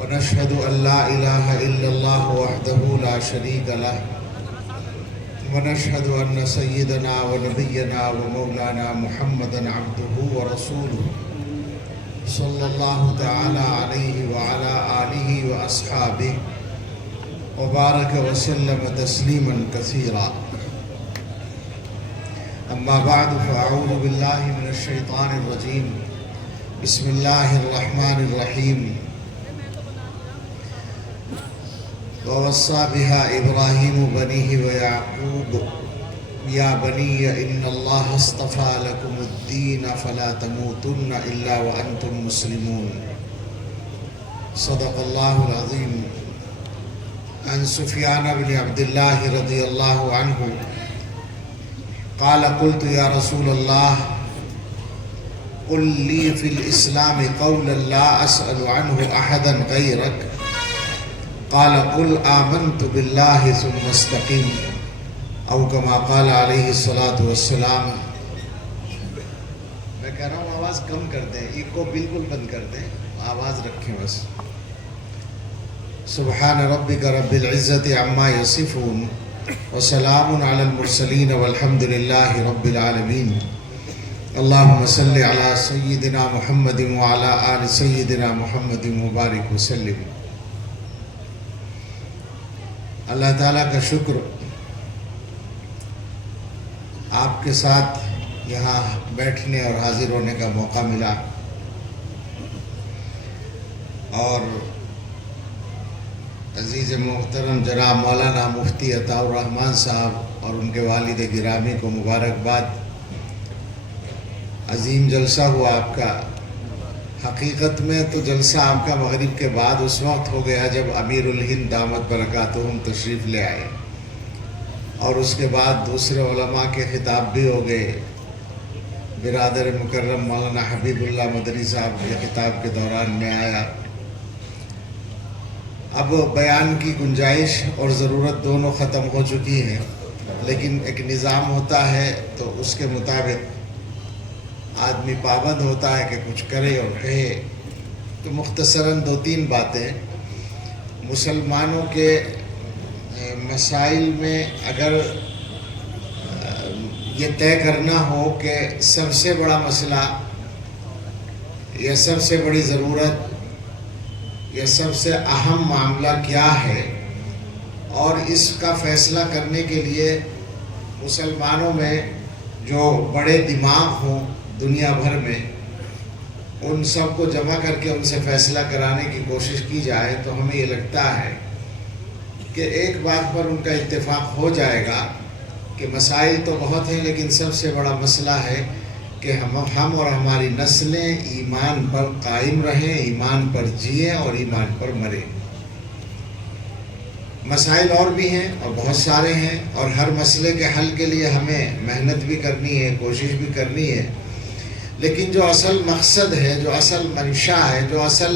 ونشهد أن لا إله إلا الله وحده لا شريك له ونشهد أن سيدنا ونبينا ومولانا محمدا عبده ورسوله صلى الله تعالى عليه وعلى آله وأصحابه وبارك وسلم تسليما كثيرا. أما بعد فأعوذ بالله من الشيطان الرجيم. بسم الله الرحمن الرحيم. ووصى بها إبراهيم بنيه ويعقوب يا بني إن الله اصطفى لكم الدين فلا تموتن إلا وأنتم مسلمون. صدق الله العظيم. عن سفيان بن عبد الله رضي الله عنه قال قلت يا رسول الله قل لي في الإسلام قولا لا أسأل عنه أحدا غيرك قال قل آمنت بالله ثم استقم او كما قال علیہ الصلاۃ والسلام. میں کہہ رہا ہوں آواز کم کر دیں، ایکو بالکل بند کر دیں، آواز رکھیں بس. سبحان ربک رب العزت عما یصفون وسلام علی المرسلین والحمد للہ رب العالمین. اللہم صل علی سیدنا محمد وعلی آل سیدنا محمد مبارک وسلم. اللہ تعالیٰ کا شکر آپ کے ساتھ یہاں بیٹھنے اور حاضر ہونے کا موقع ملا، اور عزیز محترم جناب مولانا مفتی عطاء الرحمن صاحب اور ان کے والد گرامی کو مبارکباد. عظیم جلسہ ہوا آپ کا. حقیقت میں تو جلسہ آپ کا مغرب کے بعد اس وقت ہو گیا جب امیر الہند دامت برکاتہم تشریف لے آئے، اور اس کے بعد دوسرے علماء کے خطاب بھی ہو گئے. برادر مکرم مولانا حبیب اللہ مدنی صاحب کے خطاب کے دوران میں آیا. اب بیان کی گنجائش اور ضرورت دونوں ختم ہو چکی ہیں، لیکن ایک نظام ہوتا ہے تو اس کے مطابق آدمی پابند ہوتا ہے کہ کچھ کرے اور کہے. تو مختصراً دو تین باتیں. مسلمانوں کے مسائل میں اگر یہ طے کرنا ہو کہ سب سے بڑا مسئلہ یا سب سے بڑی ضرورت یا سب سے اہم معاملہ کیا ہے، اور اس کا فیصلہ کرنے کے لیے مسلمانوں میں جو بڑے دماغ ہوں دنیا بھر میں، ان سب کو جمع کر کے ان سے فیصلہ کرانے کی کوشش کی جائے، تو ہمیں یہ لگتا ہے کہ ایک بات پر ان کا اتفاق ہو جائے گا کہ مسائل تو بہت ہیں، لیکن سب سے بڑا مسئلہ ہے کہ ہم اور ہماری نسلیں ایمان پر قائم رہیں، ایمان پر جئیں اور ایمان پر مریں. مسائل اور بھی ہیں اور بہت سارے ہیں، اور ہر مسئلے کے حل کے لیے ہمیں محنت بھی کرنی ہے، کوشش بھی کرنی ہے. لیکن جو اصل مقصد ہے، جو اصل منشا ہے، جو اصل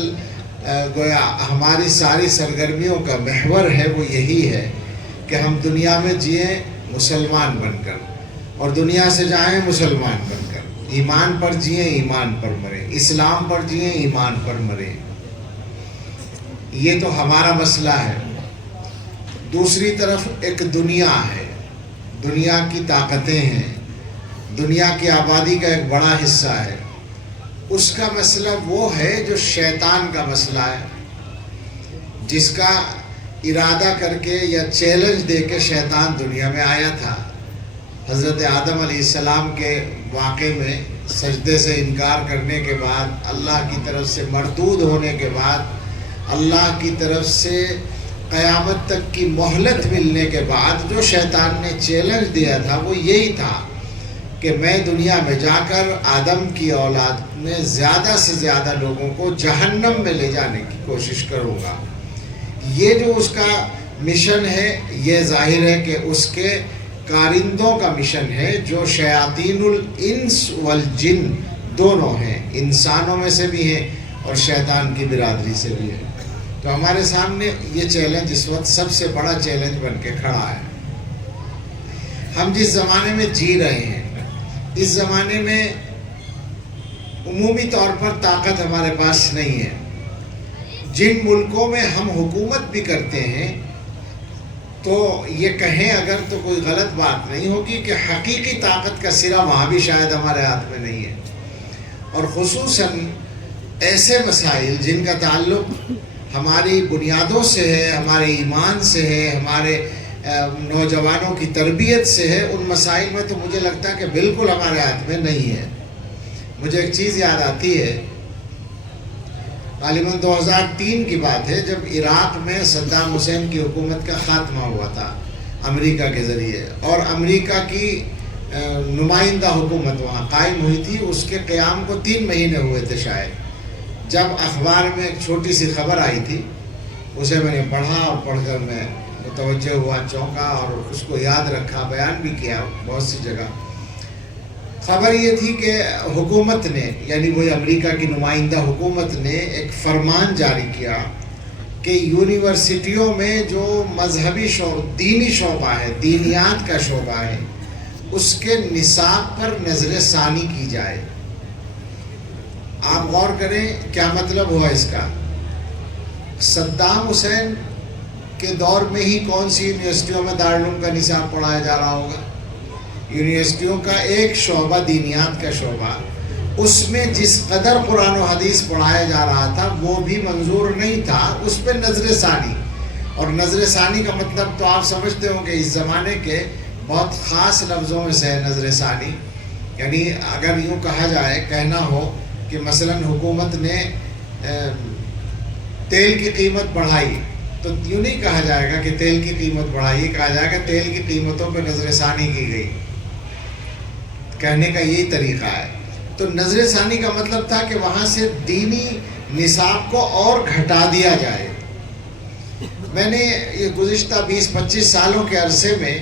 گویا ہماری ساری سرگرمیوں کا محور ہے، وہ یہی ہے کہ ہم دنیا میں جئیں مسلمان بن کر، اور دنیا سے جائیں مسلمان بن کر. ایمان پر جئیں، ایمان پر مریں، اسلام پر جئیں، ایمان پر مریں. یہ تو ہمارا مسئلہ ہے. دوسری طرف ایک دنیا ہے، دنیا کی طاقتیں ہیں، دنیا کی آبادی کا ایک بڑا حصہ ہے. اس کا مسئلہ وہ ہے جو شیطان کا مسئلہ ہے، جس کا ارادہ کر کے یا چیلنج دے کے شیطان دنیا میں آیا تھا. حضرت آدم علیہ السلام کے واقعے میں سجدے سے انکار کرنے کے بعد، اللہ کی طرف سے مردود ہونے کے بعد، اللہ کی طرف سے قیامت تک کی مہلت ملنے کے بعد جو شیطان نے چیلنج دیا تھا وہ یہی تھا کہ میں دنیا میں جا کر آدم کی اولاد میں زیادہ سے زیادہ لوگوں کو جہنم میں لے جانے کی کوشش کروں گا. یہ جو اس کا مشن ہے، یہ ظاہر ہے کہ اس کے کارندوں کا مشن ہے، جو شیاطین الانس والجن دونوں ہیں، انسانوں میں سے بھی ہیں اور شیطان کی برادری سے بھی ہیں. تو ہمارے سامنے یہ چیلنج اس وقت سب سے بڑا چیلنج بن کے کھڑا ہے. ہم جس زمانے میں جی رہے ہیں، اس زمانے میں عمومی طور پر طاقت ہمارے پاس نہیں ہے. جن ملکوں میں ہم حکومت بھی کرتے ہیں تو یہ کہیں اگر تو کوئی غلط بات نہیں ہوگی کہ حقیقی طاقت کا سرا وہاں بھی شاید ہمارے ہاتھ میں نہیں ہے، اور خصوصاً ایسے مسائل جن کا تعلق ہماری بنیادوں سے ہے، ہمارے ایمان سے ہے، ہمارے نوجوانوں کی تربیت سے ہے، ان مسائل میں تو مجھے لگتا ہے کہ بالکل ہمارے ہاتھ میں نہیں ہے۔ مجھے ایک چیز یاد آتی ہے، غالباً 2003 کی بات ہے، جب عراق میں صدام حسین کی حکومت کا خاتمہ ہوا تھا امریکہ کے ذریعے، اور امریکہ کی نمائندہ حکومت وہاں قائم ہوئی تھی۔ اس کے قیام کو 3 مہینے ہوئے تھے شاید، جب اخبار میں ایک چھوٹی سی خبر آئی تھی، اسے میں نے پڑھا اور پڑھ کر میں متوجہ ہوا، چونکا اور اس کو یاد رکھا، بیان بھی کیا بہت سی جگہ۔ خبر یہ تھی کہ حکومت نے، یعنی وہی امریکہ کی نمائندہ حکومت نے ایک فرمان جاری کیا کہ یونیورسٹیوں میں جو مذہبی دینی شعبہ ہے، دینیات کا شعبہ ہے، اس کے نصاب پر نظر ثانی کی جائے۔ آپ غور کریں کیا مطلب ہوا اس کا۔ صدام حسین کے دور میں ہی کون سی یونیورسٹیوں میں دارالعلوم کا نصاب پڑھایا جا رہا ہوگا؟ یونیورسٹیوں کا ایک شعبہ دینیات کا شعبہ، اس میں جس قدر قرآن و حدیث پڑھایا جا رہا تھا وہ بھی منظور نہیں تھا، اس پہ نظر ثانی۔ اور نظر ثانی کا مطلب تو آپ سمجھتے ہوں کہ اس زمانے کے بہت خاص لفظوں میں سے ہے نظر ثانی، یعنی اگر یوں کہا جائے، کہنا ہو کہ مثلا حکومت نے تیل کی قیمت بڑھائی تو یوں نہیں کہا جائے گا کہ تیل کی قیمت بڑھائی، کہا جائے گا تیل کی قیمتوں پہ نظر ثانی کی گئی۔ کہنے کا یہی طریقہ ہے۔ تو نظر ثانی کا مطلب تھا کہ وہاں سے دینی نصاب کو اور گھٹا دیا جائے۔ میں نے یہ گزشتہ 20-25 سالوں کے عرصے میں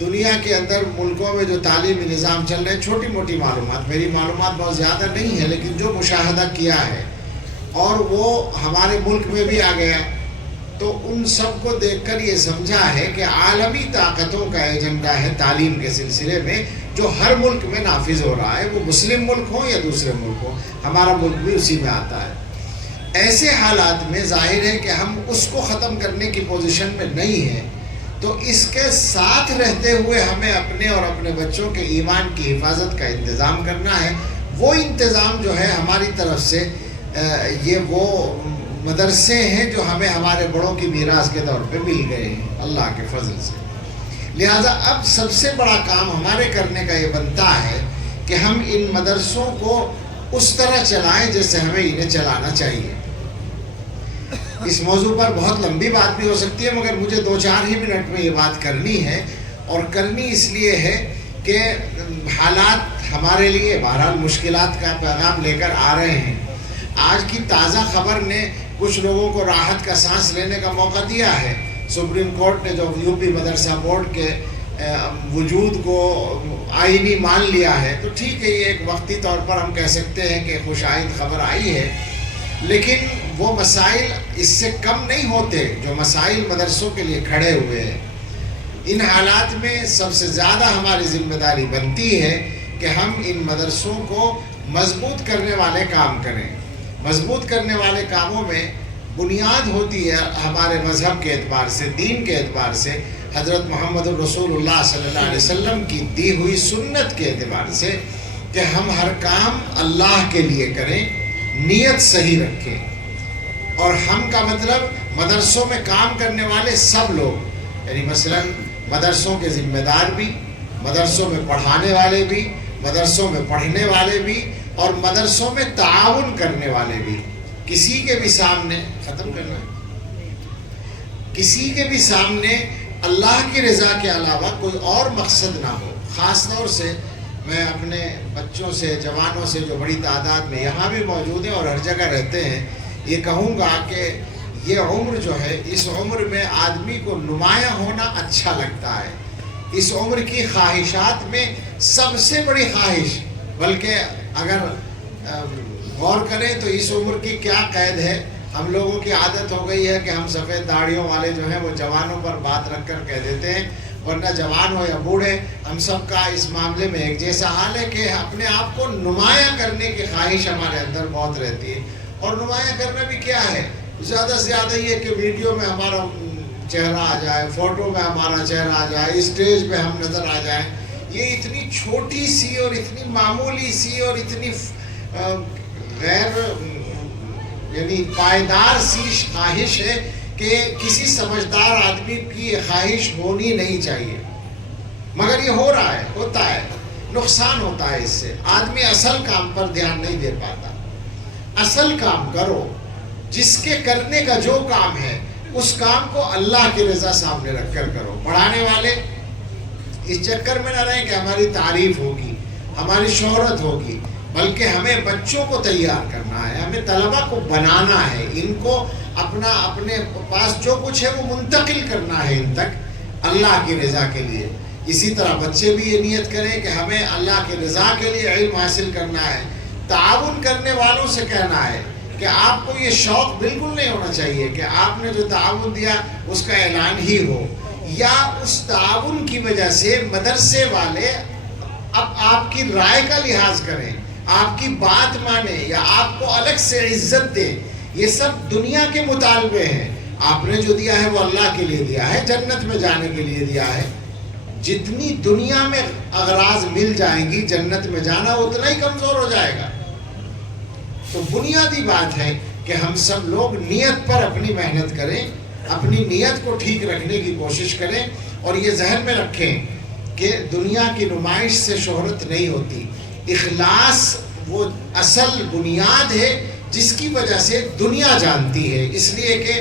دنیا کے اندر ملکوں میں جو تعلیمی نظام چل رہے ہیں، چھوٹی موٹی معلومات، میری معلومات بہت زیادہ نہیں ہے، لیکن جو مشاہدہ کیا ہے اور وہ ہمارے ملک میں بھی آ گیا، تو ان سب کو دیکھ کر یہ سمجھا ہے کہ عالمی طاقتوں کا ایجنڈا ہے تعلیم کے سلسلے میں، جو ہر ملک میں نافذ ہو رہا ہے، وہ مسلم ملک ہوں یا دوسرے ملک ہوں، ہمارا ملک بھی اسی میں آتا ہے۔ ایسے حالات میں ظاہر ہے کہ ہم اس کو ختم کرنے کی پوزیشن میں نہیں ہیں، تو اس کے ساتھ رہتے ہوئے ہمیں اپنے اور اپنے بچوں کے ایمان کی حفاظت کا انتظام کرنا ہے۔ وہ انتظام جو ہے ہماری طرف سے یہ وہ مدرسے ہیں جو ہمیں ہمارے بڑوں کی میراث کے طور پہ مل گئے ہیں اللہ کے فضل سے۔ لہٰذا اب سب سے بڑا کام ہمارے کرنے کا یہ بنتا ہے کہ ہم ان مدرسوں کو اس طرح چلائیں جیسے ہمیں انہیں چلانا چاہیے۔ اس موضوع پر بہت لمبی بات بھی ہو سکتی ہے، مگر مجھے 2-4 ہی منٹ میں یہ بات کرنی ہے، اور کرنی اس لیے ہے کہ حالات ہمارے لیے بہرحال مشکلات کا پیغام لے کر آ رہے ہیں۔ آج کی تازہ خبر نے کچھ لوگوں کو راحت کا سانس لینے کا موقع دیا ہے۔ سپریم کورٹ نے جو یو پی مدرسہ بورڈ کے وجود کو آئینی مان لیا ہے، تو ٹھیک ہے، یہ ایک وقتی طور پر ہم کہہ سکتے ہیں کہ خوشائند خبر آئی ہے، لیکن وہ مسائل اس سے کم نہیں ہوتے جو مسائل مدرسوں کے لیے کھڑے ہوئے ہیں۔ ان حالات میں سب سے زیادہ ہماری ذمہ داری بنتی ہے کہ ہم ان مدرسوں کو مضبوط کرنے والے کام کریں۔ مضبوط کرنے والے کاموں میں بنیاد ہوتی ہے ہمارے مذہب کے اعتبار سے، دین کے اعتبار سے، حضرت محمد الرسول اللہ صلی اللہ علیہ وسلم کی دی ہوئی سنت کے اعتبار سے، کہ ہم ہر کام اللہ کے لیے کریں، نیت صحیح رکھیں۔ اور ہم کا مطلب مدرسوں میں کام کرنے والے سب لوگ، یعنی مثلا مدرسوں کے ذمہ دار بھی، مدرسوں میں پڑھانے والے بھی، مدرسوں میں پڑھنے والے بھی، اور مدرسوں میں تعاون کرنے والے بھی۔ کسی کے بھی سامنے ختم کرنا ہے، کسی کے بھی سامنے اللہ کی رضا کے علاوہ کوئی اور مقصد نہ ہو۔ خاص طور سے میں اپنے بچوں سے، جوانوں سے جو بڑی تعداد میں یہاں بھی موجود ہیں اور ہر جگہ رہتے ہیں، یہ کہوں گا کہ یہ عمر جو ہے، اس عمر میں آدمی کو نمایاں ہونا اچھا لگتا ہے۔ اس عمر کی خواہشات میں سب سے بڑی خواہش، بلکہ اگر غور کریں تو اس عمر کی کیا قید ہے۔ ہم لوگوں کی عادت ہو گئی ہے کہ ہم سفید داڑھیوں والے جو ہیں وہ جوانوں پر بات رکھ کر کہہ دیتے ہیں، ورنہ جوان ہو یا بوڑھے ہم سب کا اس معاملے میں ایک جیسا حال ہے کہ اپنے آپ کو نمایاں کرنے کی خواہش ہمارے اندر بہت رہتی ہے۔ اور نمایاں کرنا بھی کیا ہے؟ زیادہ سے زیادہ یہ کہ ویڈیو میں ہمارا چہرہ آ جائے، فوٹو میں ہمارا چہرہ آ جائے، اسٹیج پہ ہم نظر آ جائیں، یہ اتنی چھوٹی سی اور اتنی معمولی سی اور اتنی غیر یعنی پائیدار سی خواہش ہے کہ کسی سمجھدار آدمی کی یہ خواہش ہونی نہیں چاہیے، مگر یہ ہو رہا ہے، ہوتا ہے، نقصان ہوتا ہے اس سے، آدمی اصل کام پر دھیان نہیں دے پاتا۔ اصل کام کرو، جس کے کرنے کا جو کام ہے اس کام کو اللہ کی رضا سامنے رکھ کر کرو۔ پڑھانے والے اس چکر میں نہ رہیں کہ ہماری تعریف ہوگی، ہماری شہرت ہوگی، بلکہ ہمیں بچوں کو تیار کرنا ہے، ہمیں طلبہ کو بنانا ہے، ان کو اپنے پاس جو کچھ ہے وہ منتقل کرنا ہے ان تک اللہ کی رضا کے لیے۔ اسی طرح بچے بھی یہ نیت کریں کہ ہمیں اللہ کی رضا کے لیے علم حاصل کرنا ہے۔ تعاون کرنے والوں سے کہنا ہے کہ آپ کو یہ شوق بالکل نہیں ہونا چاہیے کہ آپ نے جو تعاون دیا اس کا اعلان ہی ہو، یا اس تعاون کی وجہ سے مدرسے والے اب آپ کی رائے کا لحاظ کریں، آپ کی بات مانیں یا آپ کو الگ سے عزت دیں۔ یہ سب دنیا کے مطالبے ہیں۔ آپ نے جو دیا ہے وہ اللہ کے لیے دیا ہے، جنت میں جانے کے لیے دیا ہے۔ جتنی دنیا میں اغراض مل جائیں گی جنت میں جانا اتنا ہی کمزور ہو جائے گا۔ تو بنیادی بات ہے کہ ہم سب لوگ نیت پر اپنی محنت کریں، اپنی نیت کو ٹھیک رکھنے کی کوشش کریں، اور یہ ذہن میں رکھیں کہ دنیا کی نمائش سے شہرت نہیں ہوتی۔ اخلاص وہ اصل بنیاد ہے جس کی وجہ سے دنیا جانتی ہے، اس لیے کہ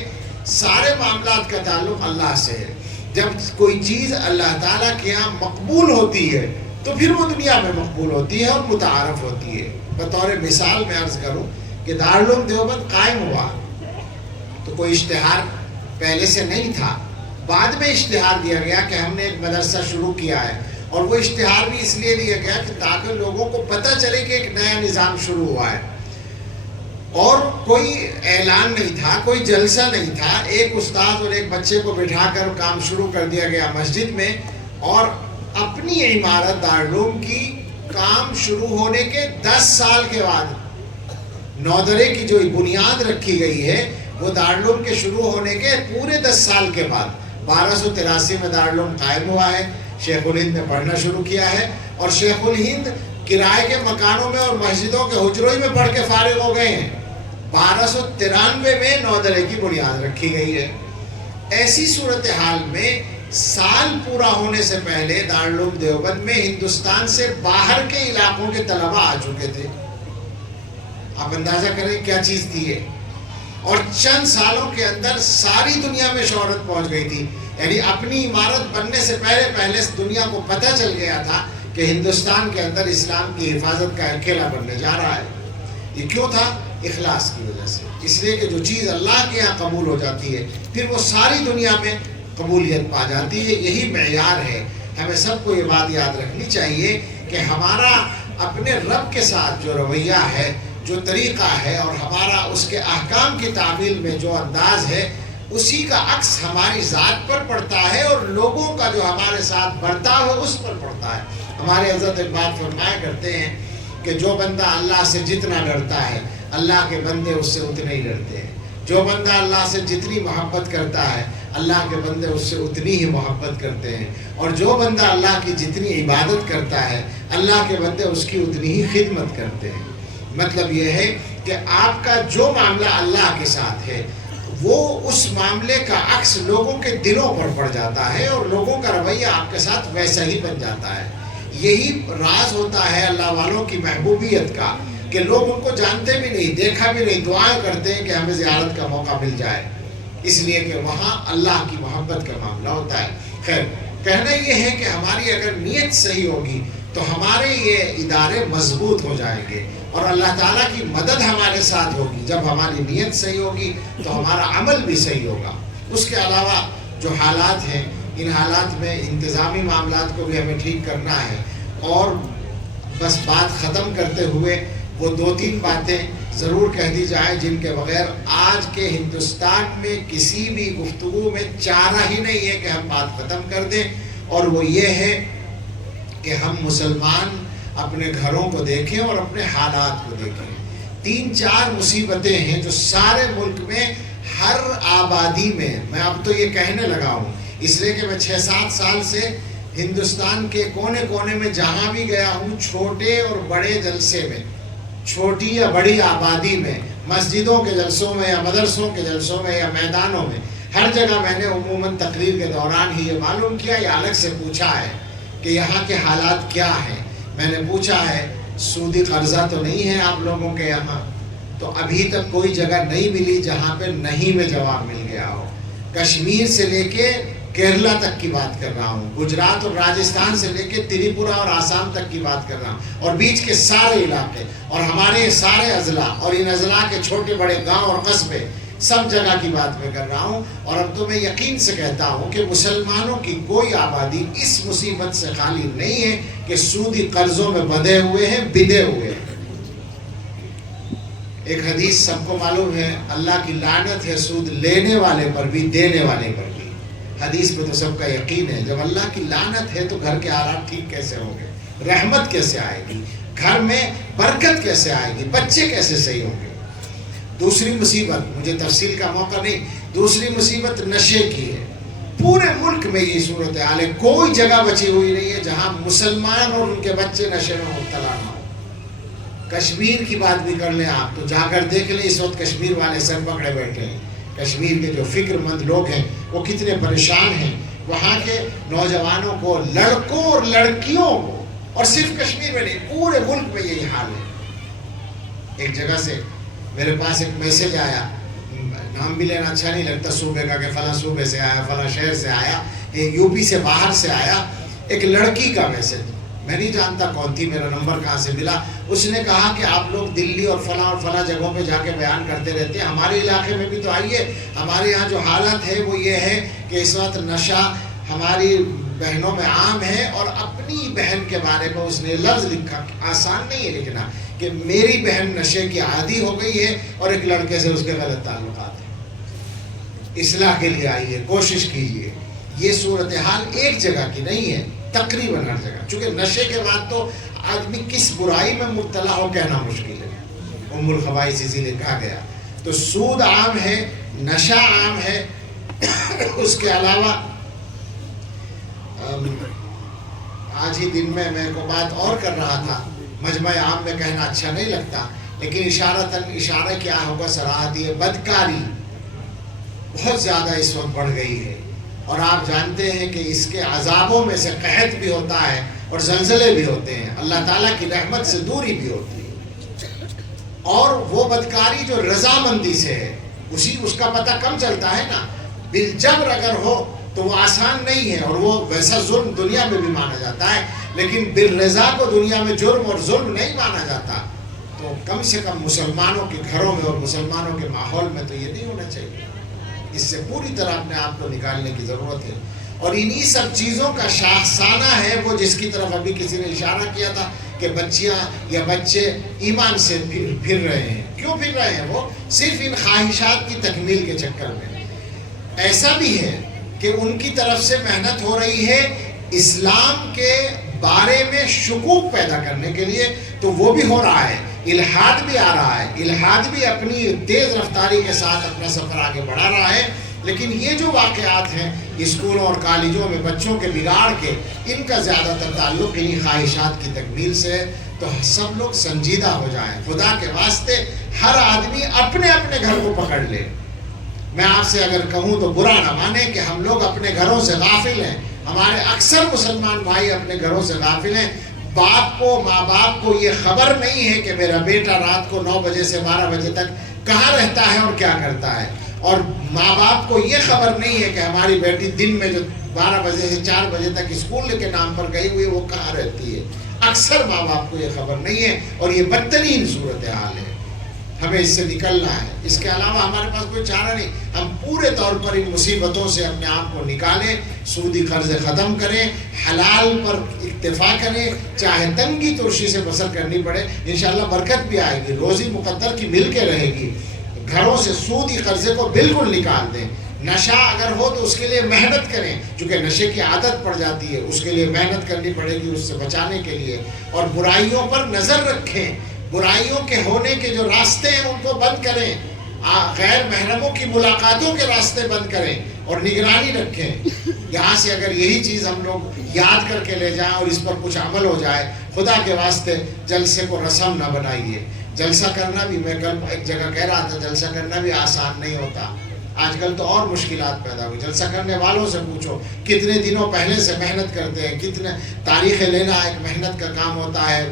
سارے معاملات کا تعلق اللہ سے ہے۔ جب کوئی چیز اللہ تعالیٰ کے یہاں مقبول ہوتی ہے تو پھر وہ دنیا میں مقبول ہوتی ہے اور متعارف ہوتی ہے۔ بطور مثال میں عرض کروں کہ دارالعلوم دیوبند قائم ہوا تو کوئی اشتہار پہلے سے نہیں تھا، بعد میں اشتہار دیا گیا کہ ہم نے ایک مدرسہ شروع کیا ہے، اور وہ اشتہار بھی اس لیے دیا گیا کہ تاکہ لوگوں کو پتہ چلے کہ ایک نیا نظام شروع ہوا ہے۔ اور کوئی اعلان نہیں تھا، کوئی جلسہ نہیں تھا، ایک استاد اور ایک بچے کو بٹھا کر کام شروع کر دیا گیا مسجد میں، اور اپنی عمارت دارالعلوم کی کام شروع ہونے کے 10 سال کے بعد نودرے کی جو بنیاد رکھی گئی ہے وہ دارالعلوم کے شروع ہونے کے پورے 10 سال کے بعد 1283 میں دارالعلوم قائم ہوا ہے۔ شیخ الہند نے پڑھنا شروع کیا ہے، اور شیخ الہند کرائے کے مکانوں میں اور مسجدوں کے حجروں میں پڑھ کے فارغ ہو گئے ہیں۔ 1293 میں نودرے کی بنیاد رکھی گئی ہے۔ ایسی صورتحال میں سال پورا ہونے سے پہلے دارالعلوم دیوبند میں ہندوستان سے باہر کے علاقوں کے طلبہ آ چکے تھے۔ آپ اندازہ کریں کیا چیز تھی یہ، اور چند سالوں کے اندر ساری دنیا میں شہرت پہنچ گئی تھی۔ یعنی اپنی عمارت بننے سے پہلے دنیا کو پتہ چل گیا تھا کہ ہندوستان کے اندر اسلام کی حفاظت کا ایک قلعہ بننے جا رہا ہے۔ یہ کیوں تھا؟ اخلاص کی وجہ سے۔ اس لیے کہ جو چیز اللہ کے یہاں قبول ہو جاتی ہے پھر وہ ساری دنیا میں قبولیت پا جاتی ہے۔ یہی معیار ہے۔ ہمیں سب کو یہ بات یاد رکھنی چاہیے کہ ہمارا اپنے رب کے ساتھ جو رویہ ہے، جو طریقہ ہے، اور ہمارا اس کے احکام کی تعمیل میں جو انداز ہے، اسی کا عکس ہماری ذات پر پڑتا ہے، اور لوگوں کا جو ہمارے ساتھ برتاؤ ہے اس پر پڑتا ہے۔ ہمارے حضرت ایک بات فرمایا کرتے ہیں کہ جو بندہ اللہ سے جتنا ڈرتا ہے اللہ کے بندے اس سے اتنے ہی ڈرتے ہیں۔ جو بندہ اللہ سے جتنی محبت کرتا ہے اللہ کے بندے اس سے اتنی ہی محبت کرتے ہیں، اور جو بندہ اللہ کی جتنی عبادت کرتا ہے اللہ کے بندے اس کی اتنی ہی خدمت کرتے ہیں۔ مطلب یہ ہے کہ آپ کا جو معاملہ اللہ کے ساتھ ہے وہ اس معاملے کا عکس لوگوں کے دلوں پر پڑ جاتا ہے، اور لوگوں کا رویہ آپ کے ساتھ ویسا ہی بن جاتا ہے۔ یہی راز ہوتا ہے اللہ والوں کی محبوبیت کا کہ لوگ ان کو جانتے بھی نہیں، دیکھا بھی نہیں، دعائیں کرتے ہیں کہ ہمیں زیارت کا موقع مل جائے، اس لیے کہ وہاں اللہ کی محبت کا معاملہ ہوتا ہے۔ خیر، کہنا یہ ہے کہ ہماری اگر نیت صحیح ہوگی تو ہمارے یہ ادارے مضبوط ہو جائیں گے، اور اللہ تعالیٰ کی مدد ہمارے ساتھ ہوگی۔ جب ہماری نیت صحیح ہوگی تو ہمارا عمل بھی صحیح ہوگا۔ اس کے علاوہ جو حالات ہیں، ان حالات میں انتظامی معاملات کو بھی ہمیں ٹھیک کرنا ہے۔ اور بس بات ختم کرتے ہوئے وہ 2-3 باتیں ضرور کہہ دی جائیں جن کے بغیر آج کے ہندوستان میں کسی بھی گفتگو میں چارہ ہی نہیں ہے کہ ہم بات ختم کر دیں، اور وہ یہ ہے کہ ہم مسلمان اپنے گھروں کو دیکھیں اور اپنے حالات کو دیکھیں۔ 3-4 مصیبتیں ہیں جو سارے ملک میں آبادی میں اب تو یہ کہنے لگا ہوں، اس لیے کہ میں 6-7 سال سے ہندوستان کے کونے کونے میں جہاں بھی گیا ہوں، چھوٹے اور بڑے جلسے میں، چھوٹی یا بڑی آبادی میں، مسجدوں کے جلسوں میں یا مدرسوں کے جلسوں میں یا میدانوں میں، ہر جگہ میں نے عموماً تقریر کے دوران ہی یہ معلوم کیا یا الگ سے پوچھا ہے کہ یہاں کے حالات کیا ہیں۔ میں نے پوچھا ہے سودی قرضہ تو نہیں ہے آپ لوگوں کے یہاں؟ تو ابھی تک کوئی جگہ نہیں ملی جہاں پہ نہیں میں جواب مل گیا ہو۔ کشمیر سے لے کے کیرلا تک کی بات کر رہا ہوں، گجرات اور راجستھان سے لے کے تریپورہ اور آسام تک کی بات کر رہا ہوں، اور بیچ کے سارے علاقے اور ہمارے سارے اضلاع اور ان اضلاع کے چھوٹے بڑے گاؤں اور قصبے، سب جگہ کی بات میں کر رہا ہوں۔ اور اب تو میں یقین سے کہتا ہوں کہ مسلمانوں کی کوئی آبادی اس مصیبت سے خالی نہیں ہے کہ سودی قرضوں میں بندھے ہوئے ہیں، بندھے ہوئے ہیں۔ ایک حدیث سب کو معلوم ہے، اللہ کی لعنت ہے سود لینے والے پر بھی دینے والے پر بھی۔ حدیث پہ تو سب کا یقین ہے، جب اللہ کی لعنت ہے تو گھر کے حالات ٹھیک کیسے ہوں گے؟ رحمت کیسے آئے گی؟ گھر میں برکت کیسے آئے گی؟ بچے کیسے صحیح ہوں گے؟ دوسری مصیبت، مجھے تفصیل کا موقع نہیں، دوسری مصیبت نشے کی ہے۔ پورے ملک میں یہ صورتحال ہے، کوئی جگہ بچی ہوئی نہیں ہے جہاں مسلمان اور ان کے بچے نشے میں مبتلا نہ ہو۔ کشمیر کی بات بھی کر لیں آپ تو جا کر دیکھ لیں، اس وقت کشمیر والے سر پکڑے بیٹھے ہیں۔ کشمیر کے جو فکر مند لوگ ہیں وہ کتنے پریشان ہیں، وہاں کے نوجوانوں کو، لڑکوں اور لڑکیوں کو، اور صرف کشمیر میں نہیں پورے ملک میں یہی حال ہے۔ ایک جگہ سے میرے پاس ایک میسج آیا، نام بھی لینا اچھا نہیں لگتا صوبے کا کہ فلاں صوبے سے آیا، فلاں شہر سے آیا، یو پی سے باہر سے آیا، ایک لڑکی کا میسج، میں نہیں جانتا کون تھی، میرا نمبر کہاں سے ملا۔ اس نے کہا کہ آپ لوگ دلی اور فلاں جگہوں پہ جا کے بیان کرتے رہتے ہیں، ہمارے علاقے میں بھی تو آئیے، ہمارے یہاں جو حالت ہے وہ یہ ہے کہ اس وقت نشہ ہماری بہنوں میں عام ہے۔ اور اپنی بہن کے بارے میں اس نے لفظ لکھا، آسان نہیں ہے لکھنا، کہ میری بہن نشے کی عادی ہو گئی ہے اور ایک لڑکے سے اس کے غلط تعلقات ہیں۔ اصلاح کے لیے آئیے، کوشش کیجیے۔ یہ صورتحال ایک جگہ کی نہیں ہے، تقریباً ہر جگہ، چونکہ نشے کے بعد تو آدمی کس برائی میں مبتلا ہو کہنا مشکل ہے، ام الخبائث اسی لیے کہا گیا۔ تو سود عام ہے، نشہ عام ہے۔ اس کے علاوہ آج ہی دن میں کو بات اور کر رہا تھا، مجمع عام میں کہنا اچھا نہیں لگتا، لیکن اشارہ کیا ہوگا صراحت، یہ بدکاری بہت زیادہ اس وقت بڑھ گئی ہے، اور آپ جانتے ہیں کہ اس کے عذابوں میں سے قحط بھی ہوتا ہے اور زلزلے بھی ہوتے ہیں، اللہ تعالیٰ کی رحمت سے دوری بھی ہوتی ہے۔ اور وہ بدکاری جو رضامندی سے ہے، اس کا پتہ کم چلتا ہے نا، بالجبر اگر ہو تو وہ آسان نہیں ہے، اور وہ ویسا ظلم دنیا میں بھی مانا جاتا ہے، لیکن بالرضا کو دنیا میں جرم اور ظلم نہیں مانا جاتا۔ تو کم سے کم مسلمانوں کے گھروں میں اور مسلمانوں کے ماحول میں تو یہ نہیں ہونا چاہیے، اس سے پوری طرح اپنے آپ کو نکالنے کی ضرورت ہے۔ اور انہی سب چیزوں کا شاخسانہ ہے وہ جس کی طرف ابھی کسی نے اشارہ کیا تھا کہ بچیاں یا بچے ایمان سے پھر رہے ہیں۔ کیوں پھر رہے ہیں؟ وہ صرف ان خواہشات کی تکمیل کے چکر میں۔ ایسا بھی ہے کہ ان کی طرف سے محنت ہو رہی ہے اسلام کے بارے میں شکوک پیدا کرنے کے لیے، تو وہ بھی ہو رہا ہے، الحاد بھی آ رہا ہے، الحاد بھی اپنی تیز رفتاری کے ساتھ اپنا سفر آگے بڑھا رہا ہے۔ لیکن یہ جو واقعات ہیں اسکولوں اور کالجوں میں بچوں کے بگاڑ کے، ان کا زیادہ تر تعلق انہی خواہشات کی تکمیل سے ہے۔ تو سب لوگ سنجیدہ ہو جائیں، خدا کے واسطے ہر آدمی اپنے اپنے گھر کو پکڑ لے۔ میں آپ سے اگر کہوں تو برا نہ مانے کہ ہم لوگ اپنے گھروں سے غافل ہیں، ہمارے اکثر مسلمان بھائی اپنے گھروں سے غافل ہیں۔ ماں باپ کو یہ خبر نہیں ہے کہ میرا بیٹا رات کو 9 بجے سے 12 بجے تک کہاں رہتا ہے اور کیا کرتا ہے، اور ماں باپ کو یہ خبر نہیں ہے کہ ہماری بیٹی دن میں جو 12 بجے سے 4 بجے تک اسکول کے نام پر گئی ہوئی وہ کہاں رہتی ہے۔ اکثر ماں باپ کو یہ خبر نہیں ہے، اور یہ بدترین صورتحال ہے، ہمیں اس سے نکلنا ہے۔ اس کے علاوہ ہمارے پاس کوئی چارہ نہیں، ہم پورے طور پر ان مصیبتوں سے اپنے آپ کو نکالیں، سودی قرض ختم کریں، حلال پر اکتفا کریں، چاہے تنگی ترشی سے بسر کرنی پڑے، انشاءاللہ برکت بھی آئے گی، روزی مقدر کی مل کے رہے گی۔ گھروں سے سودی قرضے کو بالکل نکال دیں۔ نشہ اگر ہو تو اس کے لیے محنت کریں، چونکہ نشے کی عادت پڑ جاتی ہے، اس کے لیے محنت کرنی پڑے گی اس سے بچانے کے لیے۔ اور برائیوں پر نظر رکھیں، برائیوں کے ہونے کے جو راستے ہیں ان کو بند کریں۔ غیر محرموں کی ملاقاتوں کے راستے بند کریں اور نگرانی رکھیں. یہاں سے اگر یہی چیز ہم لوگ یاد کر کے لے جائیں اور اس پر کچھ عمل ہو جائے، خدا کے واسطے جلسے کو رسم نہ بنائیے. جلسہ کرنا بھی، میں کل ایک جگہ کہہ رہا تھا، جلسہ کرنا بھی آسان نہیں ہوتا. آج کل تو اور مشکلات پیدا ہوئی. جلسہ کرنے والوں سے پوچھو کتنے دنوں پہلے سے محنت کرتے ہیں، کتنے تاریخیں لینا ایک محنت کا کام ہوتا ہے،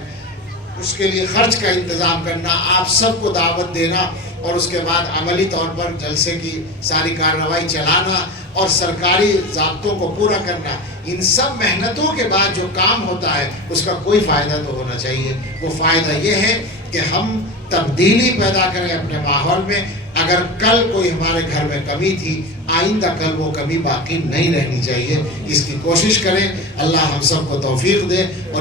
اس کے لیے خرچ کا انتظام کرنا، آپ سب کو دعوت دینا اور اس کے بعد عملی طور پر جلسے کی ساری کارروائی چلانا اور سرکاری ضابطوں کو پورا کرنا. ان سب محنتوں کے بعد جو کام ہوتا ہے اس کا کوئی فائدہ تو ہونا چاہیے. وہ فائدہ یہ ہے کہ ہم تبدیلی پیدا کریں اپنے ماحول میں. اگر کل کوئی ہمارے گھر میں کمی تھی، آئندہ کل وہ کمی باقی نہیں رہنی چاہیے. اس کی کوشش کریں. اللہ ہم سب کو توفیق دے. اور